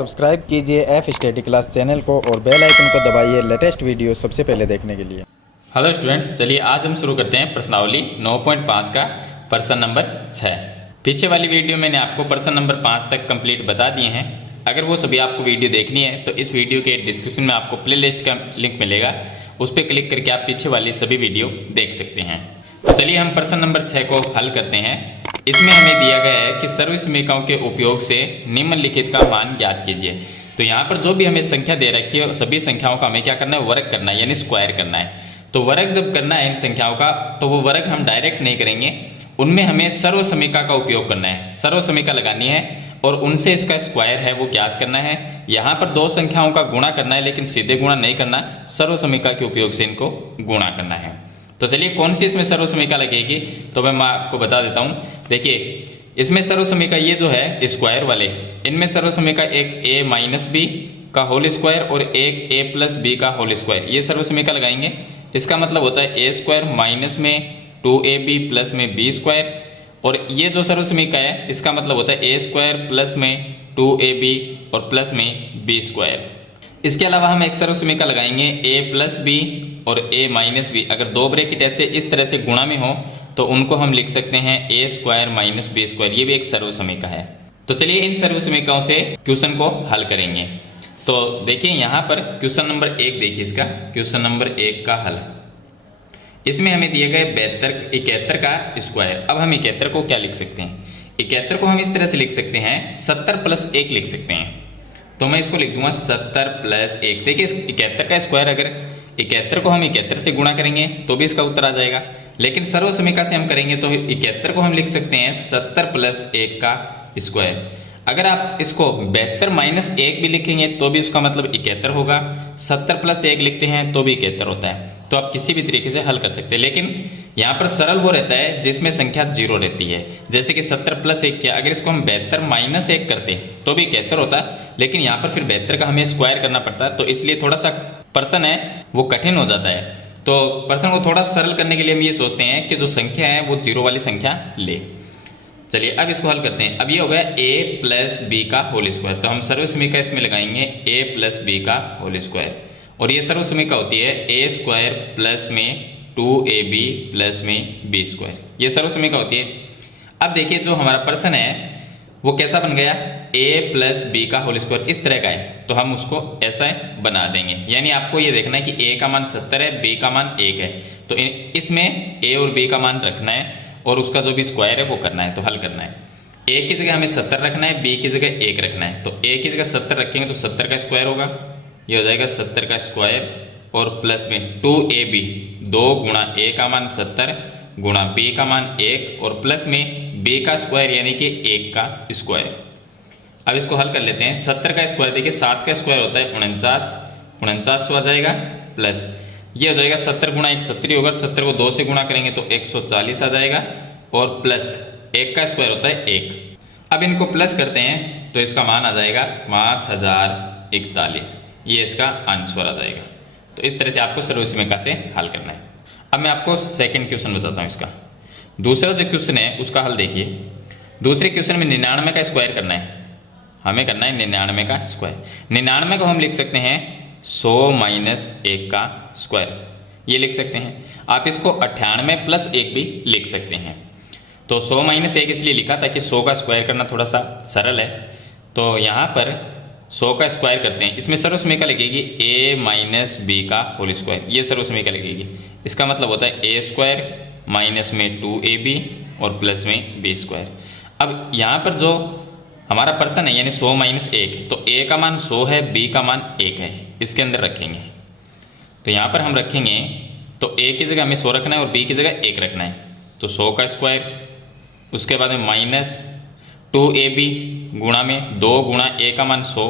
Subscribe कीजिए F study class channel को और बेल आइकन को दबाइए लेटेस्ट वीडियो सबसे पहले देखने के लिए। हेलो स्टूडेंट्स, चलिए आज हम शुरू करते हैं प्रश्नावली 9.5 का प्रश्न नंबर 6। पीछे वाली वीडियो मैंने आपको प्रश्न नंबर 5 तक कंप्लीट बता दिए हैं। अगर वो सभी आपको वीडियो देखनी है तो इस वीडियो के डिस्क्रिप्शन में आपको प्लेलिस्ट का लिंक मिलेगा, उस पर क्लिक करके आप पीछे वाली सभी वीडियो देख सकते हैं। तो चलिए हम प्रश्न नंबर 6 को हल करते हैं। इसमें हमें दिया गया है कि सर्वसमीकाओं के उपयोग से निम्नलिखित का मान ज्ञात कीजिए। तो यहाँ पर जो भी हमें संख्या दे रखी है सभी संख्याओं का हमें क्या करना है, वर्ग करना है, यानी स्क्वायर करना है। तो वर्ग जब करना है इन संख्याओं का तो वो वर्ग हम डायरेक्ट नहीं करेंगे, उनमें हमें सर्वसमीका का उपयोग करना है, सर्वसमीका लगानी है और उनसे इसका स्क्वायर है वो ज्ञात करना है। यहाँ पर दो संख्याओं का गुणा करना है, लेकिन सीधे गुणा नहीं करना, सर्वसमीका के उपयोग से इनको गुणा करना है। तो चलिए कौन सी इसमें सर्वसमीका लगेगी तो मैं आपको बता देता हूँ। देखिए इसमें सर्वसमीका ये जो है स्क्वायर वाले, इनमें सर्वसमीका एक a माइनस बी का होल स्क्वायर और एक a प्लस बी का होल स्क्वायर, ये सर्वसमीका लगाएंगे। इसका मतलब होता है a स्क्वायर माइनस में 2ab प्लस में b स्क्वायर, और ये जो सर्वसमीका है इसका मतलब होता है a स्क्वायर प्लस में 2ab और प्लस में b स्क्वायर। इसके अलावा हम एक सर्वसमीका लगाएंगे a प्लस बी और a माइनस बी। अगर दो ब्रैकेट ऐसे इस तरह से गुणा में हो तो उनको हम लिख सकते हैं a square minus B square, ये भी एक सर्वसमीका है। तो चलिए इन सर्वसमीकाओं से क्वेश्चन को हल करेंगे। तो देखिए यहाँ पर क्वेश्चन नंबर 1 देखिए, इसका क्वेश्चन नंबर 1 का हल। इसमें हमें दिया गया 71 का स्क्वायर। अब हम 71 को क्या लिख सकते हैं, 71 को हम इस तरह से लिख सकते हैं 70 प्लस 1 लिख सकते हैं। तो मैं इसको लिख दूंगा 70 प्लस 1। देखिए 71 का स्क्वायर, अगर 71 को हम 71 से गुणा करेंगे तो भी इसका उत्तर आ जाएगा, लेकिन सर्वसमीका से हम करेंगे तो 71 को हम लिख सकते हैं 70 प्लस 1 का स्क्वायर। अगर आप इसको 72 माइनस 1 भी लिखेंगे तो भी उसका मतलब 71 होगा, 70 प्लस 1 लिखते हैं तो भी 71 होता है। तो आप किसी भी तरीके से हल कर सकते हैं, लेकिन यहाँ पर सरल वो रहता है जिसमें संख्या 0 रहती है। जैसे कि 70 प्लस 1 क्या, अगर इसको हम 72 माइनस 1 करते तो भी 71 होता, लेकिन यहाँ पर फिर 72 का हमें स्क्वायर करना पड़ता है, तो इसलिए थोड़ा सा प्रश्न है वो कठिन हो जाता है। तो प्रश्न को थोड़ा सरल करने के लिए हम ये सोचते हैं कि जो संख्या है वो 0 वाली संख्या ले। चलिए अब इसको हल करते हैं। अब ये हो गया a प्लस बी का होल स्क्वायर, तो हम सर्वसमीका इसमें लगाएंगे a प्लस बी का होल स्क्वायर, और ये सर्वसमीका होती है a स्क्वायर प्लस में 2ab प्लस में b स्क्वायर, ये सर्वसमीका होती है। अब देखिए जो हमारा प्रश्न है वो कैसा बन गया, a प्लस बी का होल स्क्वायर इस तरह का है, तो हम उसको ऐसा बना देंगे। यानी आपको ये देखना है कि a का मान 70 है, b का मान 1 है, तो इसमें a और b का मान रखना है और उसका जो भी स्क्वायर है वो करना है, तो हल करना है। a की जगह हमें 70 रखना है, b की जगह 1 रखना है। तो a की जगह 70 रखेंगे तो 70 का स्क्वायर होगा, ये हो जाएगा 70 का स्क्वायर और प्लस में 2ab, 2 गुणा a का मान 70 गुणा b का मान 1 और प्लस में b का स्क्वायर यानी कि 1 का स्क्वायर। अब इसको हल कर लेते हैं। 70 का स्क्वायर देखिए 7 का स्क्वायर होता है 49 आ जाएगा, प्लस ये हो जाएगा 70 गुणा 1 70 होगा, 70 को 2 से गुणा करेंगे तो 140 आ जाएगा, और प्लस 1 का स्क्वायर होता है 1। अब इनको प्लस करते हैं तो इसका मान आ जाएगा 5041, ये इसका आंसर आ जाएगा। तो इस तरह से आपको सर्वसमीका से हल करना है। अब मैं आपको सेकंड क्वेश्चन बताता हूँ। इसका दूसरा जो क्वेश्चन है उसका हल देखिए। दूसरे क्वेश्चन में 99 का स्क्वायर करना है, हमें करना है 99 का स्क्वायर। 99 को हम लिख सकते हैं 100 माइनस 1 का स्क्वायर, ये लिख सकते हैं। आप इसको 98 प्लस 1 भी लिख सकते हैं। तो 100 माइनस 1 इसलिए लिखा ताकि 100 का स्क्वायर करना थोड़ा सा सरल है। तो यहाँ पर 100 का स्क्वायर करते हैं, इसमें सर्वसमीका लगेगी a माइनस बी का होल स्क्वायर, ये सर्वसमीका लगेगी। इसका मतलब होता है a स्क्वायर माइनस में 2ab और प्लस में b स्क्वायर। अब यहाँ पर जो हमारा प्रश्न है यानी 100 माइनस 1, तो a का मान 100 है, b का मान 1 है, इसके अंदर रखेंगे। तो यहाँ पर हम रखेंगे तो a की जगह हमें 100 रखना है और b की जगह 1 रखना है, तो 100 का स्क्वायर, उसके बाद में माइनस 2ab गुणा में 2 गुणा a का मान 100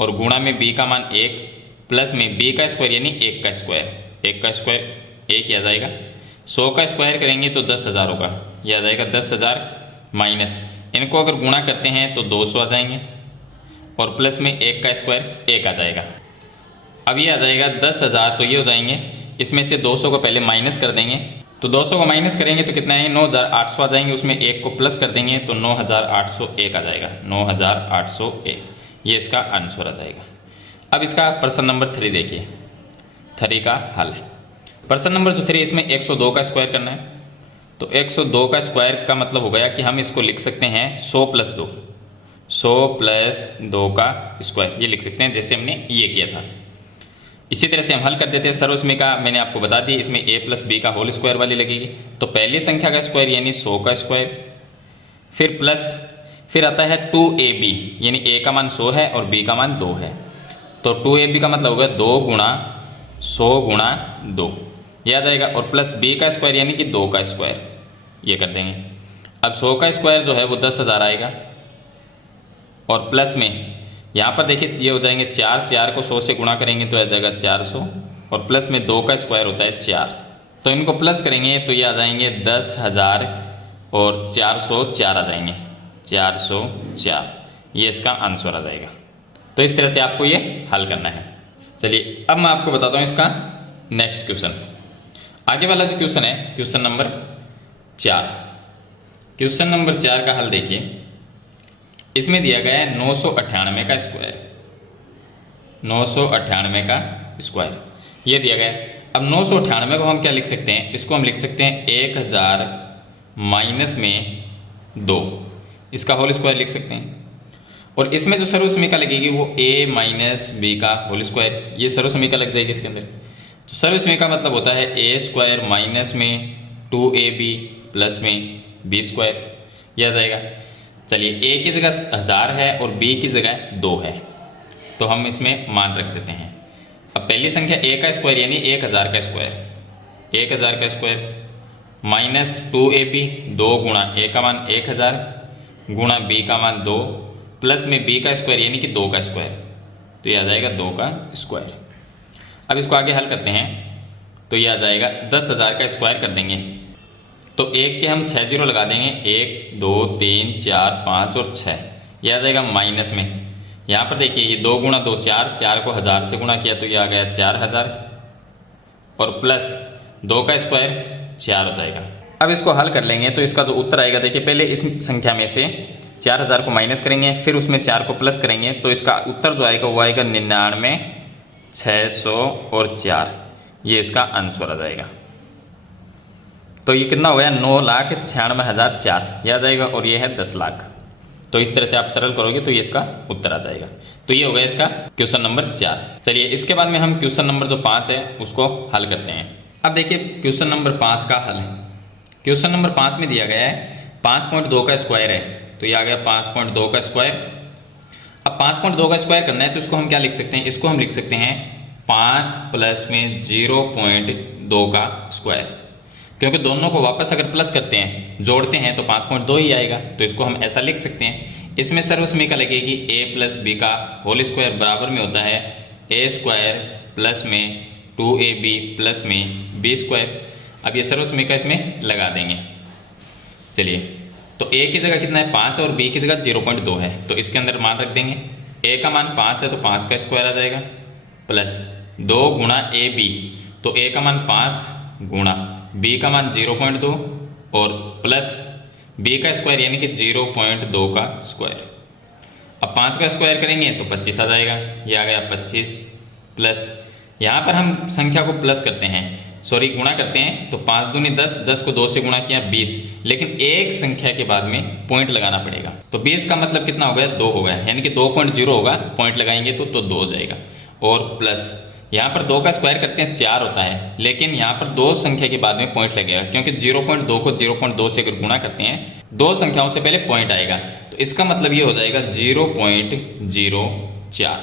और गुणा में b का मान 1 प्लस में b का स्क्वायर यानी 1 का स्क्वायर, 1 का स्क्वायर 1 आ जाएगा। 100 का स्क्वायर करेंगे तो 10,000 होगा, यह आ जाएगा 10,000 माइनस, इनको अगर गुणा करते हैं तो 200 आ जाएंगे और प्लस में 1 का स्क्वायर 1 आ जाएगा। अब ये आ जाएगा 10,000, तो ये हो जाएंगे, इसमें से 200 को पहले माइनस कर देंगे, तो 200 को माइनस करेंगे तो कितना है 9,800 आ जाएंगे, उसमें 1 को प्लस कर देंगे तो 9,801 आ जाएगा, 9,801। ये इसका आंसर आ जाएगा। अब इसका प्रश्न नंबर 3 देखिए, 3 का हल है। प्रश्न नंबर जो 3 इसमें 102 का स्क्वायर करना है। तो 102 का स्क्वायर का मतलब हो गया कि हम इसको लिख सकते हैं 100 + 2, 100 + 2 का स्क्वायर, ये लिख सकते हैं जैसे हमने ये किया था। इसी तरह से हम हल कर देते हैं। सर्वसमीका मैंने आपको बता दी, इसमें a + b का होल स्क्वायर वाली लगेगी। तो पहली संख्या का स्क्वायर यानी 100 का स्क्वायर, फिर प्लस, फिर आता है 2ab यानी a का मान 100 है और b का मान 2 है। तो 2ab का मतलब होगा 2 × 100 × 2, ये आ जाएगा। और प्लस b का स्क्वायर यानी कि 2 का स्क्वायर, ये कर देंगे। अब 100 का स्क्वायर जो है वो 10,000 आएगा। और प्लस में यहाँ पर देखिए ये हो जाएंगे 4 को 100 से गुणा करेंगे तो आ जाएगा 400, और प्लस में 2 का स्क्वायर होता है 4, तो इनको प्लस करेंगे तो ये आ जाएंगे 10,000 और 404 आ जाएंगे, 404, ये इसका आंसर आ जाएगा। तो इस तरह से आपको ये हल करना है। चलिए अब मैं आपको बताता हूँ इसका नेक्स्ट क्वेश्चन। आगे वाला जो क्वेश्चन है क्वेश्चन नंबर 4। क्वेश्चन नंबर 4 का हल देखिए। इसमें दिया गया है 998 का स्क्वायर, 998 का स्क्वायर ये दिया गया है। अब 998 को हम क्या लिख सकते हैं, इसको हम लिख सकते हैं 1000 माइनस में 2, इसका होल स्क्वायर लिख सकते हैं। और इसमें जो सर्वसमीका लगेगी वो a - b का होल स्क्वायर, ये सर्वसमीका लग जाएगी इसके अंदर। तो सर्वसमीका मतलब होता है a² माइनस में 2ab प्लस में b², यह आ जाएगा। चलिए a की जगह 1000 है और b की जगह 2 है, तो हम इसमें मान रख देते हैं। अब पहली संख्या a का स्क्वायर यानी 1000 का स्क्वायर, 1000 का स्क्वायर माइनस 2ab, 2 × a का मान 1000 गुणा b का मान 2 प्लस में b का स्क्वायर यानी कि 2 का स्क्वायर, तो ये आ जाएगा 2 का स्क्वायर। अब इसको आगे हल करते हैं तो ये आ जाएगा 10,000 का स्क्वायर कर देंगे तो 1 के हम 6 0 लगा देंगे, 1 2 3 4 5 और 6, ये आ जाएगा माइनस में। यहाँ पर देखिए ये 2 × 2 4, 4 को 1000 से गुणा किया तो ये आ गया 4000 और प्लस 2 का स्क्वायर 4 हो जाएगा। अब इसको हल कर लेंगे तो इसका जो उत्तर आएगा, देखिए पहले इस संख्या में से 4000 को माइनस करेंगे, फिर उसमें 4 को प्लस करेंगे तो इसका उत्तर जो आएगा वो आएगा 99 600 और 4, ये इसका आंसर आ जाएगा। तो ये कितना हो गया 9,96,004, यह आ जाएगा और ये है 10 लाख। तो इस तरह से आप सरल करोगे तो ये इसका उत्तर आ जाएगा। तो ये हो गया इसका क्वेश्चन नंबर 4। चलिए इसके बाद में हम क्वेश्चन नंबर जो 5 है उसको हल करते हैं। अब देखिए क्वेश्चन नंबर 5 का हल है। क्वेश्चन नंबर 5 में दिया गया है 5.2 का स्क्वायर है, तो ये आ गया 5.2 का स्क्वायर। अब 5.2 का स्क्वायर करना है तो इसको हम क्या लिख सकते हैं, इसको हम लिख सकते हैं 5 प्लस में 0.2 का स्क्वायर, क्योंकि दोनों को वापस अगर प्लस करते हैं जोड़ते हैं तो 5.2 ही आएगा, तो इसको हम ऐसा लिख सकते हैं। इसमें सर्वसमीका लगेगी a + b का होल स्क्वायर बराबर में होता है a² प्लस में 2ab प्लस में b²। अब ये सर्वसमीका इसमें लगा देंगे। चलिए तो a की जगह कितना है 5 और b की जगह 0.2 है, तो इसके अंदर मान रख देंगे। a का मान 5 है तो 5 का स्क्वायर आ जाएगा प्लस 2 × ab, तो a का मान 5 गुणा b का मान 0.2 और प्लस b का स्क्वायर यानी कि 0.2 का स्क्वायर। अब 5 का स्क्वायर करेंगे तो 25 आ जाएगा, ये आ गया 25 प्लस यहाँ पर हम संख्या को प्लस करते हैं, सॉरी गुणा करते हैं, तो 5 दूनी 10, 10 को 2 से गुणा किया 20, लेकिन एक संख्या के बाद में पॉइंट लगाना पड़ेगा। तो 20 का मतलब कितना हो गया 2 हो गया, यानी कि 2.0 होगा, पॉइंट लगाएंगे तो 2 हो जाएगा। और प्लस यहाँ पर 2 का स्क्वायर करते हैं 4 होता है, लेकिन यहाँ पर 2 संख्या के बाद में पॉइंट लगेगा, क्योंकि 0.2 को 0.2 से अगर गुणा करते हैं 2 संख्याओं से पहले पॉइंट आएगा, तो इसका मतलब ये हो जाएगा 0.04।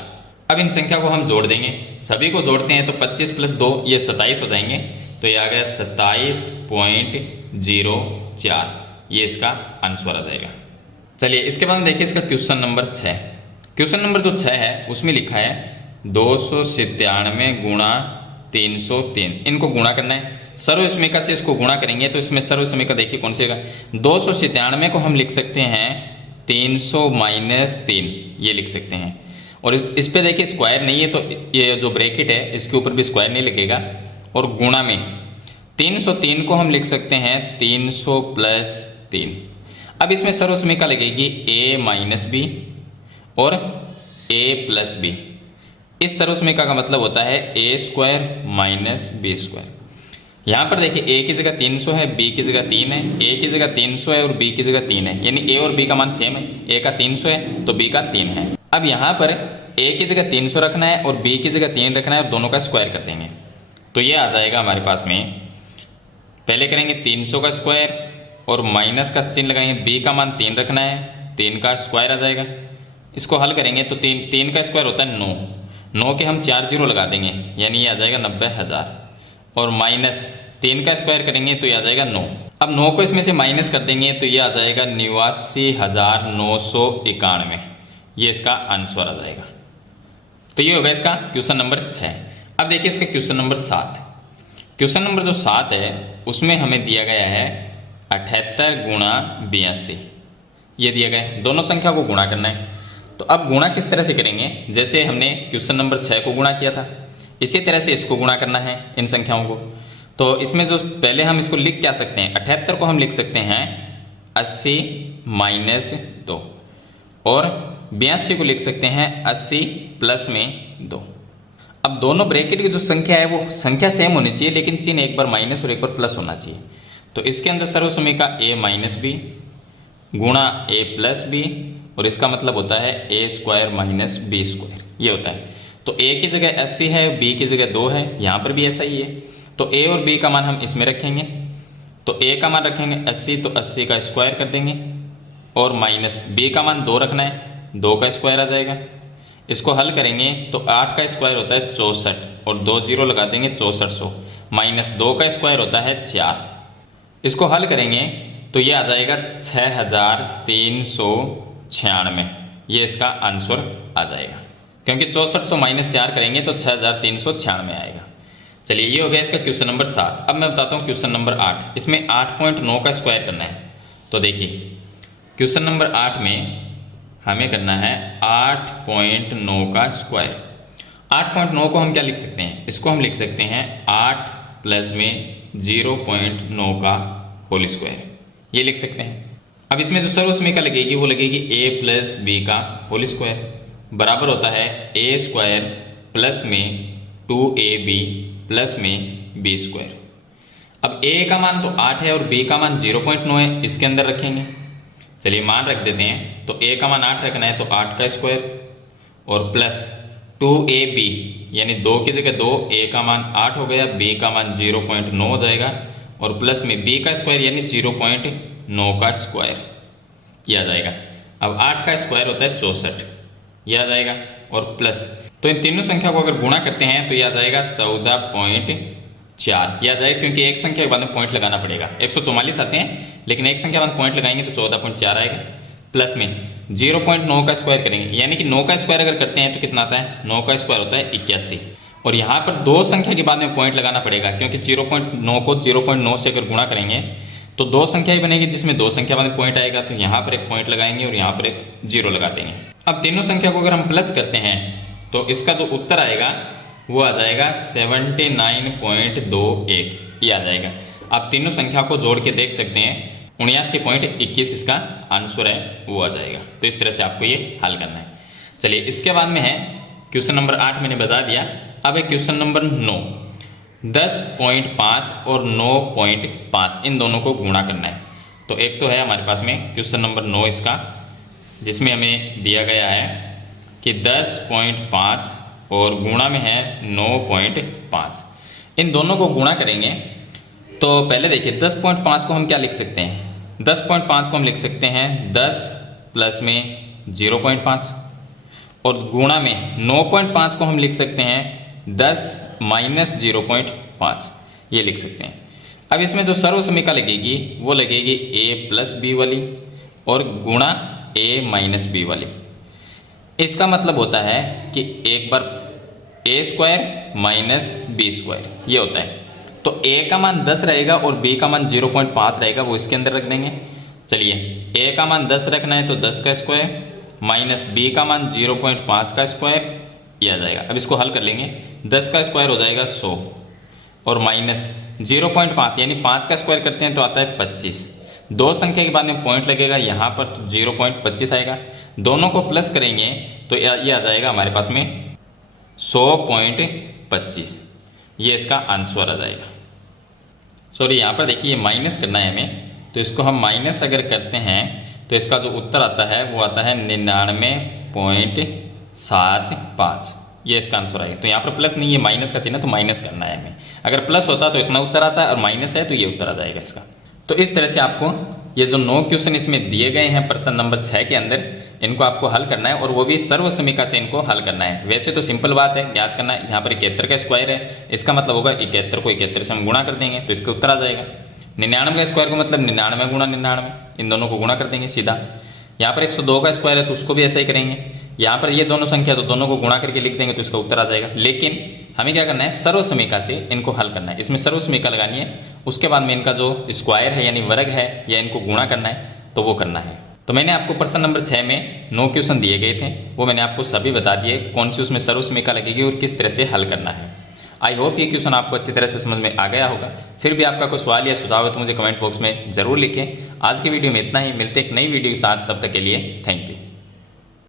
अब इन संख्या को हम जोड़ देंगे, सभी को जोड़ते हैं तो 25 + 2 ये 27 हो जाएंगे, तो ये आ गया 27.04, ये इसका आंसर आ जाएगा। चलिए इसके बाद देखिए इसका क्वेश्चन नंबर 6। क्वेश्चन नंबर जो 6 है उसमें लिखा है 297 गुणा 303, इनको गुणा करना है। सर्वसमीका से इसको गुणा करेंगे तो इसमें सर्वसमीका देखिए कौन सी है। 297 को हम लिख सकते हैं 300 - 3, ये लिख सकते हैं। और इस पे देखिए स्क्वायर नहीं है तो ये जो ब्रैकेट है इसके ऊपर भी स्क्वायर नहीं लगेगा। और गुणा में 303 को हम लिख सकते हैं 300 + 3। अब इसमें सर्वसमीका लगेगी a - b और ए प्लस बी। इस सर्वसमीका का मतलब होता है ए स्क्वायर माइनस बी स्क्वायर। यहाँ पर देखिए ए की जगह 300 है, बी की जगह 3 है, ए की जगह 300 है और बी की जगह 3 है, यानी ए और बी का मान सेम है। ए का 300 है तो बी का 3 है। अब यहाँ पर ए की जगह 300 रखना है और बी की जगह 3 रखना है और दोनों का स्क्वायर कर देंगे। तो ये आ जाएगा हमारे पास में, पहले करेंगे 300 का स्क्वायर और माइनस का चिन्ह लगाएंगे, बी का मान 3 रखना है, 3 का स्क्वायर आ जाएगा। इसको हल करेंगे तो 3 का स्क्वायर होता है 9, 9 के हम 4 जीरो लगा देंगे, यानी ये आ जाएगा 90,000 और माइनस 3 का स्क्वायर करेंगे तो ये आ जाएगा 9। अब 9 को इसमें से माइनस कर देंगे तो ये आ जाएगा 89,991। ये इसका आंसर आ जाएगा। तो ये होगा इसका क्वेश्चन नंबर 6। अब देखिए इसका क्वेश्चन नंबर 7। क्वेश्चन नंबर जो 7 है उसमें हमें दिया गया है 78 गुणा 82। ये दिया गया है, दोनों संख्या को गुणा करना है। तो अब गुणा किस तरह से करेंगे, जैसे हमने क्वेश्चन नंबर 6 को गुणा किया था इसी तरह से इसको गुणा करना है इन संख्याओं को। तो इसमें जो पहले हम इसको लिख क्या सकते हैं, 78 को हम लिख सकते हैं 80 माइनस 2 और 82 को लिख सकते हैं 80 प्लस में 2। अब दोनों ब्रैकेट की जो संख्या है वो संख्या सेम होनी चाहिए, लेकिन चिन्ह एक बार माइनस और एक बार प्लस होना चाहिए। तो इसके अंदर सर्वसमीका a माइनस बी गुणा a प्लस बी और इसका मतलब होता है ए स्क्वायर माइनस बी स्क्वायर, ये होता है। तो a की जगह 80 है, b की जगह 2 है, यहाँ पर भी ऐसा ही है। तो a और b का मान हम इसमें रखेंगे, तो a का मान रखेंगे 80 तो 80 का स्क्वायर कर देंगे और माइनस b का मान 2 रखना है, 2 का स्क्वायर आ जाएगा। इसको हल करेंगे तो 8 का स्क्वायर होता है 64 और 2 जीरो लगा देंगे 6400 माइनस 2 का स्क्वायर होता है 4। इसको हल करेंगे तो ये आ जाएगा 6396। ये इसका आंसर आ जाएगा, क्योंकि 6400 माइनस 4 करेंगे तो 6396 आएगा। चलिए ये हो गया इसका क्वेश्चन नंबर 7। अब मैं बताता हूँ क्वेश्चन नंबर 8। इसमें 8.9 का स्क्वायर करना है। तो देखिए क्वेश्चन नंबर 8 में हमें करना है 8.9 का स्क्वायर। 8.9 को हम क्या लिख सकते हैं, इसको हम लिख सकते हैं 8 प्लस में 0.9 का होल स्क्वायर, ये लिख सकते हैं। अब इसमें जो सर्वसमीका लगेगी वो लगेगी a प्लस बी का होल स्क्वायर बराबर होता है a स्क्वायर प्लस में 2ab प्लस में b स्क्वायर। अब a का मान तो 8 है और b का मान 0.9 है, इसके अंदर रखेंगे। चलिए मान रख देते हैं, तो a का मान 8 रखना है तो 8 का स्क्वायर और प्लस 2ab यानी 2 की जगह 2, a का मान 8 हो गया, b का मान 0.9 हो जाएगा और प्लस में b का स्क्वायर यानी 0.9 का स्क्वायर, ये आ जाएगा। अब 8 का स्क्वायर होता है 64, ये आ जाएगा और प्लस, तो इन तीनों संख्या को अगर गुणा करते हैं तो ये आ जाएगा 14.4, ये आ जाएगा, क्योंकि एक संख्या के बाद में पॉइंट लगाना पड़ेगा। 144 आते हैं लेकिन एक संख्या बाद पॉइंट लगाएंगे तो 14.4 आएगा। प्लस में 0.9 का स्क्वायर करेंगे, यानी कि 9 का स्क्वायर अगर करते हैं तो कितना आता है, 9 का स्क्वायर होता है 81। और यहाँ पर दो संख्या के बाद में पॉइंट लगाना पड़ेगा, क्योंकि 0.9 को 0.9 से अगर गुणा करेंगे तो दो संख्या ही बनेगी जिसमें दो संख्या बाद में पॉइंट आएगा। तो यहाँ पर एक पॉइंट लगाएंगे और यहाँ पर एक जीरो लगा देंगे। अब तीनों संख्या को अगर हम प्लस करते हैं तो इसका जो उत्तर आएगा वो आ जाएगा 79.21, ये आ जाएगा। आप तीनों संख्या को जोड़ के देख सकते हैं, 79.21 इसका आंसर है, वो आ जाएगा। तो इस तरह से आपको ये हल करना है। चलिए इसके बाद में है क्वेश्चन नंबर 8 मैंने बता दिया। अब है क्वेश्चन नंबर 9। 10.5 और 9.5 इन दोनों को गुणा करना है। तो एक तो है हमारे पास में क्वेश्चन नंबर 9 इसका, जिसमें हमें दिया गया है कि 10.5 और गुणा में है 9.5। इन दोनों को गुणा करेंगे तो पहले देखिए 10.5 को हम क्या लिख सकते हैं, 10.5 को हम लिख सकते हैं 10 प्लस में 0.5 और गुणा में 9.5 को हम लिख सकते हैं 10 माइनस 0.5, ये लिख सकते हैं। अब इसमें जो सर्वसमीका लगेगी वो लगेगी a प्लस बी वाली और गुणा a माइनस बी वाली। इसका मतलब होता है कि एक बार a square minus B square, ये होता है। तो a का मान 10 रहेगा और b का मान 0.5 रहेगा, वो इसके अंदर रख देंगे। चलिए a का मान 10 रखना है तो 10 का स्क्वायर माइनस b का मान 0.5 का स्क्वायर, ये आ जाएगा। अब इसको हल कर लेंगे, 10 का स्क्वायर हो जाएगा 100 और माइनस 0.5 यानी 5 का स्क्वायर करते हैं तो आता है 25। दो संख्या के बाद में पॉइंट लगेगा यहाँ पर तो 0.25 आएगा। दोनों को प्लस करेंगे तो तो ये आ जाएगा हमारे पास में 100.25, ये इसका आंसर आ जाएगा। सॉरी यहाँ पर देखिए माइनस करना है हमें, तो इसको हम माइनस अगर करते हैं तो इसका जो उत्तर आता है वो आता है 99.75, ये इसका आंसर आएगा। तो यहाँ पर प्लस नहीं है, माइनस का चिन्ह, तो माइनस करना है हमें। अगर प्लस होता तो इतना उत्तर आता है और माइनस है तो ये उत्तर आ जाएगा इसका। तो इस तरह से आपको ये जो 9 क्वेश्चन इसमें दिए गए हैं प्रश्न नंबर 6 के अंदर, इनको आपको हल करना है और वो भी सर्व समीका से इनको हल करना है। वैसे तो सिंपल बात है, याद करना है। यहाँ पर 71 का स्क्वायर है, इसका मतलब होगा 71 को 71 से हम गुणा कर देंगे तो इसका उत्तर आ जाएगा। 99 का स्क्वायर को मतलब 99 गुणा 99, इन दोनों को गुणा कर देंगे सीधा। यहाँ पर 102 का स्क्वायर है तो उसको भी ऐसा ही करेंगे। यहाँ पर ये दोनों संख्या तो दोनों को गुणा करके लिख देंगे तो इसका उत्तर आ जाएगा। लेकिन हमें क्या करना है, सर्व समीका से इनको हल करना है। इसमें सर्व समीका लगानी है, उसके बाद में इनका जो स्क्वायर है यानी वर्ग है या इनको गुणा करना है तो वो करना है। तो मैंने आपको प्रश्न नंबर 6 में 9 क्वेश्चन दिए गए थे, वो मैंने आपको सभी बता दिए कौन सी उसमें सर्व समीका लगेगी और किस तरह से हल करना है। आई होप ये क्वेश्चन आपको अच्छी तरह से समझ में आ गया होगा। फिर भी आपका कोई सवाल या सुझाव है तो मुझे कमेंट बॉक्स में जरूर लिखें। आज की वीडियो में इतना ही, मिलते एक नई वीडियो के साथ, तब तक के लिए थैंक यू।